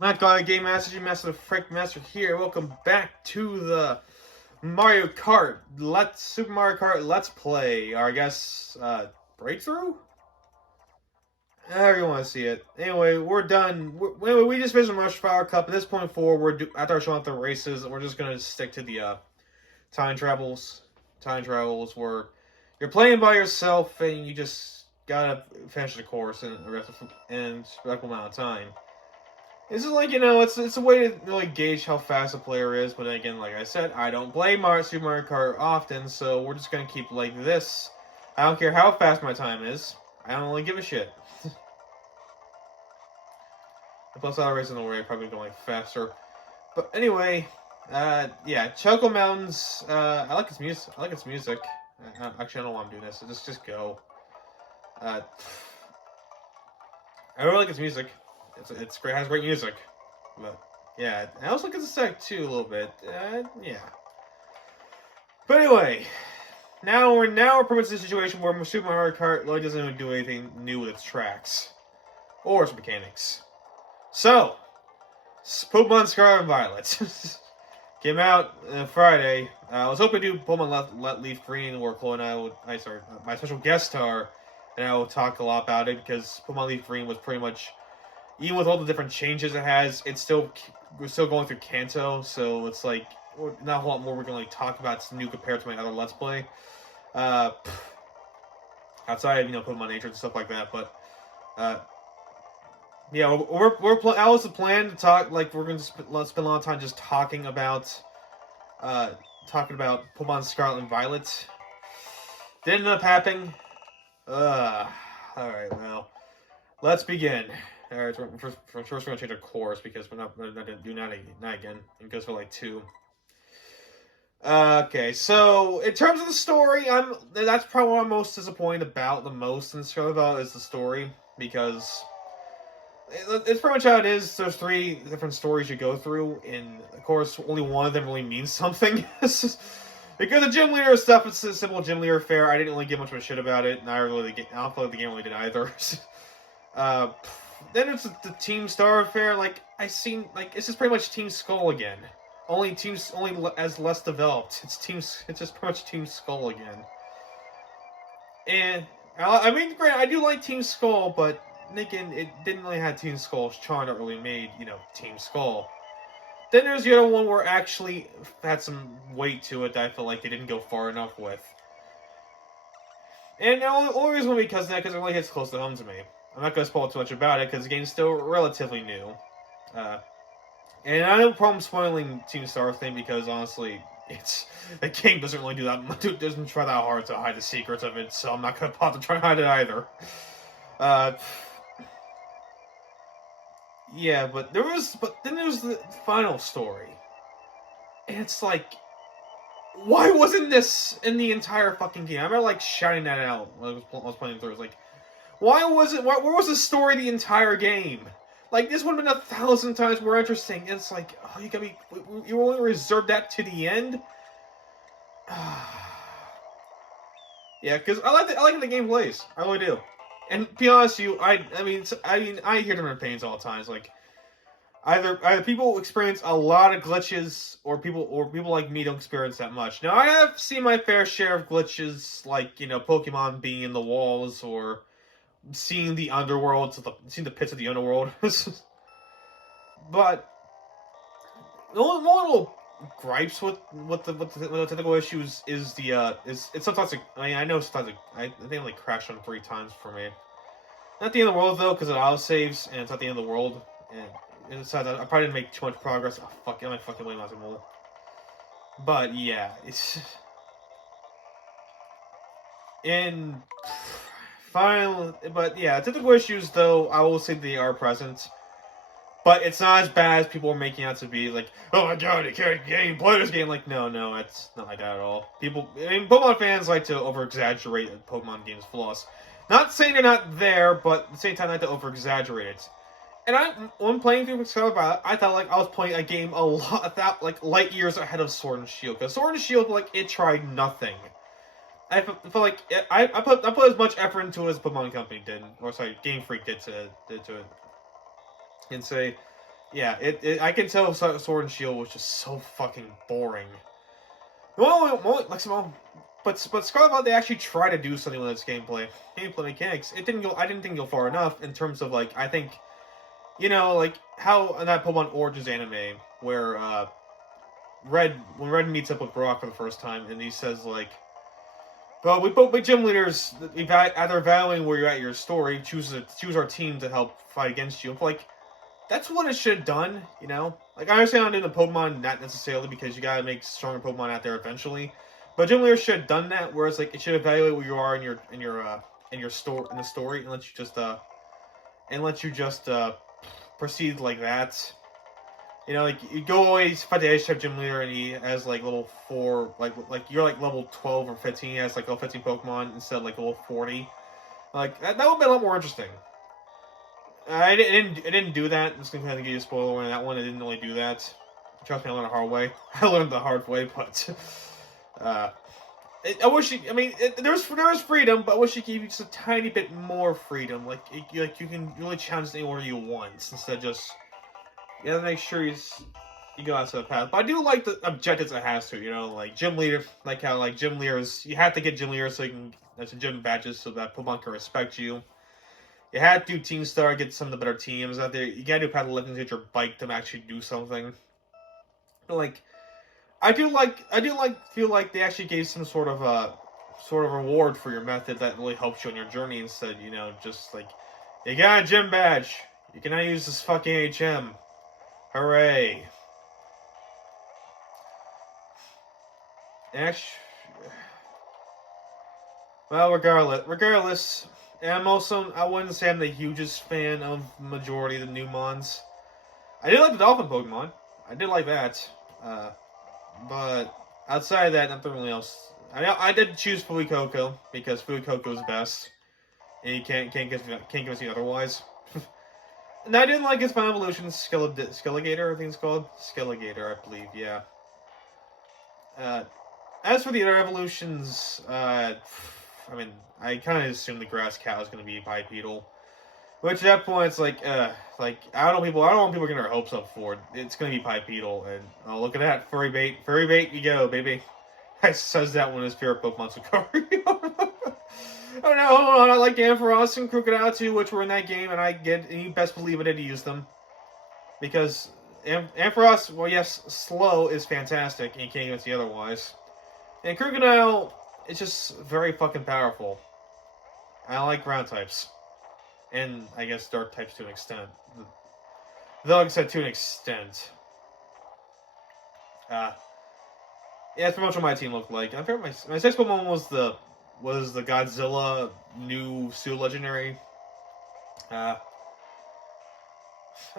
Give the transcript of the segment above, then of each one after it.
Not gonna Game Master, G Master, the Frank Master here. Welcome back to the Mario Kart. Super Mario Kart Let's Play. Or I guess breakthrough. However you want to see it. Anyway, we're done. We just finished the Rush Flower Cup. At this point forward, after showing off the races, we're just gonna stick to the time travels. Time travels where you're playing by yourself and you just gotta finish the course in a respectful amount of time. This is like, it's a way to really gauge how fast a player is, but then again, like I said, I don't play Super Mario Kart often, so we're just gonna keep like this. I don't care how fast my time is. I don't really give a shit. Plus, other races in the way probably going faster. But anyway, yeah, Choco Mountains. I like its music. I like its music. Actually, I don't want to do this. So just go. I really like its music. It's great. It has great music. But yeah, I also like its aesthetic too a little bit. Yeah. But anyway, now we're pretty much in a situation where Super Mario Kart really doesn't even do anything new with its tracks or its mechanics. So, Pokemon Scarlet and Violet came out Friday. I was hoping to do Pokemon Leaf Green, where Chloe and I would, my special guest star, and I will talk a lot about it because Pokemon Leaf Green was pretty much, even with all the different changes it has, we're still going through Kanto, so it's like not a whole lot more we're gonna like talk about. It's new compared to my other Let's Play. Outside of Pokemon Nature and stuff like that, but yeah, that was the plan to talk. Like we're gonna spend a lot of time just talking about Pokemon Scarlet and Violet. Didn't end up happening. All right, well, let's begin. All right, first we're gonna change our course because we're not gonna do not again. It goes for like 2. Okay, so in terms of the story, that's probably what I'm most disappointed about the most in Scarlet and Violet is the story because it's pretty much how it is. There's 3 different stories you go through, and of course, only one of them really means something. Because the gym leader stuff, it's a simple gym leader affair. I didn't really give much of a shit about it, and I don't feel like the game really did either. Then it's the Team Star affair. Like it's just pretty much Team Skull again. Only as less developed. It's just pretty much Team Skull again. And I mean, granted, I do like Team Skull, but again, it didn't really have Team Skull's charm that really made, Team Skull. Then there's the other one where it actually had some weight to it that I feel like they didn't go far enough with. And the only reason because of that, because it really hits close to home to me. I'm not going to spoil too much about it, because the game's still relatively new. And I have no problem spoiling Team Star thing, because honestly, the game doesn't really do that much. It doesn't try that hard to hide the secrets of it, so I'm not going to bother trying to hide it either. Yeah, but then there was the final story. And it's like, why wasn't this in the entire fucking game? I remember like shouting that out when I was playing through. It was like, where was the story the entire game? Like, this would have been 1,000 times more interesting. And it's like, oh, you only reserved that to the end? Yeah, because I like how the game plays. I really do. And to be honest with you, I hear different opinions all the time. It's like either people experience a lot of glitches, or people like me don't experience that much. Now I have seen my fair share of glitches, like Pokemon being in the walls, or seeing the underworld, seeing the pits of the underworld. But the only little gripes with the technical issues is it's sometimes I know sometimes I think it like crashed on 3 times for me. Not the end of the world though, because it auto saves and it's not the end of the world. And besides, I probably didn't make too much progress. Oh fuck! I might fucking blame Masamula. But yeah, it's and final. But yeah, technical issues though, I will say they are present. But it's not as bad as people are making out to be. Like, oh my god, you can't play this game. Like, no, it's not like that at all. Pokemon fans like to over-exaggerate Pokemon games' flaws. Not saying they're not there, but at the same time, they like to over-exaggerate it. And when playing through Scarlet Violet, I thought like I was playing a game a lot like light years ahead of Sword and Shield. Because Sword and Shield, like, it tried nothing. I felt like I put as much effort into it as Pokemon Company did, or sorry, Game Freak did to it. And say, Yeah, I can tell Sword and Shield was just so fucking boring. But Scarlet Violet, they actually try to do something with its gameplay mechanics. It didn't go. I didn't think go far enough in terms of like I think, like how in that Pokemon Origins anime where when Red meets up with Brock for the first time and he says like, well, we gym leaders either valuing where you're at your story choose our team to help fight against you. Like that's what it should have done, Like I understand I'm doing the Pokemon not necessarily because you gotta make stronger Pokemon out there eventually, but gym leaders should have done that. Whereas like it should evaluate where you are in the story and let you just proceed like that. Like you go always fight the Ice type gym leader and he has like level 4, like you're like level 12 or 15. He has like level 15 Pokemon instead of like level 40. Like that would be a lot more interesting. I didn't do that. I'm just gonna kind of give you a spoiler on that one. I didn't really do that. Trust me, I learned the hard way. I learned the hard way, but I wish there was freedom, but I wish you gave you just a tiny bit more freedom. Like you can really challenge the order you want instead of just you gotta make sure you go outside the path. But I do like the objectives it has to. Like gym leader, like how like gym leaders, you have to get gym leaders so you can that's gym badges so that Pokemon can respect you. You had to do Team Star, get some of the better teams out there. You gotta do paddle lifting to get your bike to actually do something. But like, feel like they actually gave some sort of reward for your method that really helps you on your journey instead, just like, you got a gym badge. You can now use this fucking HM. Hooray. Actually, well, regardless, and I wouldn't say I'm the hugest fan of the majority of the new mons. I did like the Dolphin Pokemon. I did like that. But outside of that, nothing really else. I did choose Fuecoco because Fuecoco is best. And you can't convince me otherwise. And I didn't like his final evolution, Skelligator, I think it's called. Skelligator, I believe, yeah. As for the other evolutions, I kind of assumed the grass cow is going to be bipedal. Which at that point, it's like I don't want people getting their hopes up for it. It's going to be bipedal, and oh, look at that, furry bait, you go, baby. I says that when his favorite Pokemon's Lucario. Oh no, hold on, I like Ampharos and Crocodile too, which were in that game, and you best believe I did use them. Because Ampharos, well yes, slow is fantastic, and you can't even see otherwise. And Crocodile, it's just very fucking powerful. I like ground types. And I guess dark types to an extent. Though, like I said, to an extent. Yeah, that's pretty much what my team looked like. I think my sixth Pokemon was the Godzilla new Pseudo Legendary. For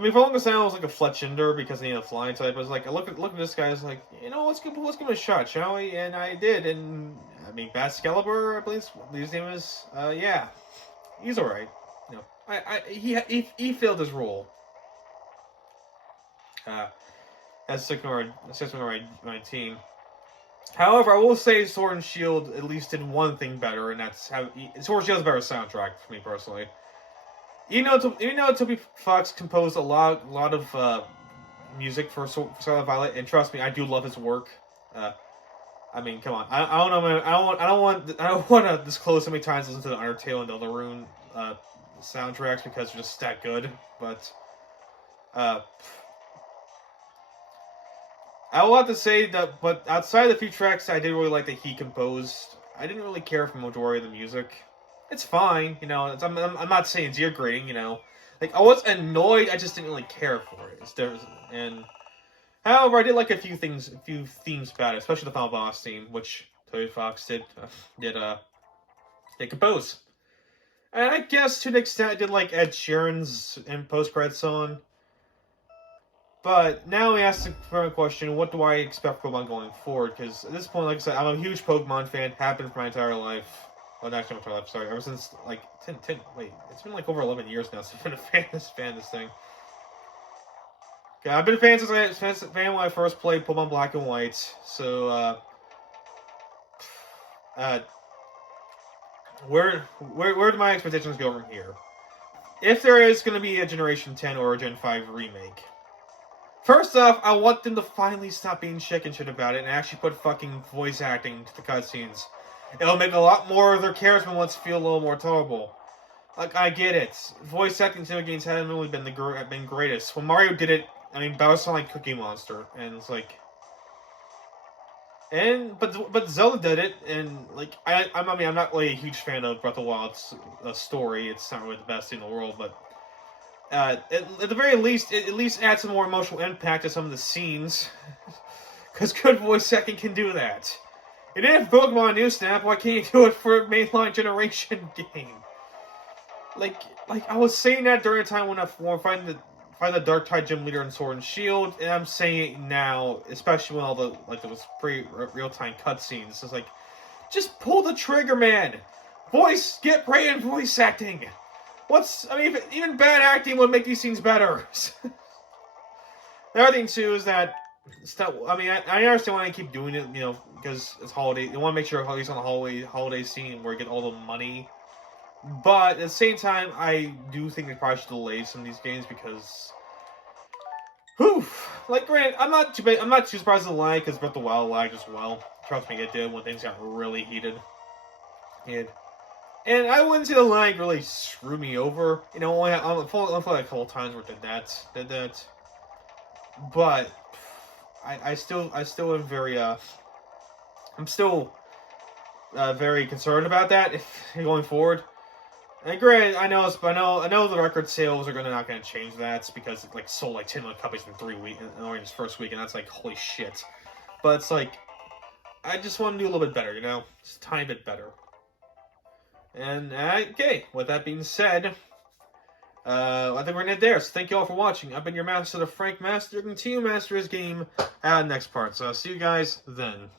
the longest time I was like a Fletchinder because he had a flying type. I was like, I look at this guy. I was like, let's give him a shot, shall we? And I did. And Bascalibur, I believe his name is. Yeah, he's all right. He failed his role. As sixth member of my team. However, I will say Sword and Shield at least did one thing better, and that's how Sword and Shield is a better soundtrack for me personally. Even though Toby Fox composed a lot of music for Scarlet Violet, and trust me, I do love his work. Come on, I don't know, man. I don't want to disclose how many times I listen to the Undertale and Deltarune soundtracks because they're just that good. But I will have to say that, but outside the few tracks I did really like that he composed, I didn't really care for the majority of the music. It's fine, I'm not saying it's ear-grating, Like, I was annoyed, I just didn't really care for it. However, I did like a few themes about it, especially the final boss theme, which Toby Fox did compose. And I guess to an extent I did like Ed Sheeran's post-credits song. But now we ask the current question, what do I expect from Pokemon going forward? Because at this point, like I said, I'm a huge Pokemon fan, have been for my entire life. Well, not actually my entire life, sorry. Ever since, like, 10, it's been like over 11 years now since I've been a fan of this thing. Okay, I've been a fan when I first played Pokemon Black and White, so, where do my expectations go from here? If there is going to be a Generation 10 or a Gen 5 remake, First off, I want them to finally stop being chicken shit about it and actually put fucking voice acting to the cutscenes. It'll make a lot more of their character ones feel a little more tolerable. Like, I get it. Voice acting in games haven't really been been greatest. When Mario did it, I mean, Bowser like Cookie Monster, and it's like, but Zelda did it, and like, I mean, I'm not really a huge fan of Breath of the Wild's story. It's not really the best thing in the world, but at the very least, it at least adds some more emotional impact to some of the scenes, because good voice acting can do that. You did it for Pokemon New Snap, why can't you do it for a mainline generation game? Like I was saying that during the time when I find the Dark Tide Gym Leader in Sword and Shield, and I'm saying it now, especially when all the those real-time cutscenes. It's like, just pull the trigger, man. Get great in voice acting. Even bad acting would make these scenes better. The other thing too is that stuff. I mean, I understand why they keep doing it, because it's holiday. They want to make sure at least on the holiday scene where you get all the money. But at the same time, I do think they probably should delay some of these games because, granted, I'm not too surprised at the lag because Breath of the Wild lagged as well. Trust me, it did when things got really heated. And I wouldn't say the lag really screwed me over. Only like a couple times where it did that. But I still am very I'm still very concerned about that going forward. And granted, I know the record sales are not going to change that because it sold like 10 million copies in 3 weeks in its first week, and that's like holy shit. But it's like I just want to do a little bit better, just a tiny bit better. And okay, with that being said, I think we're gonna end there. So thank you all for watching. I've been your master, the Frank Master. Continue master his game at the next part. So I'll see you guys then.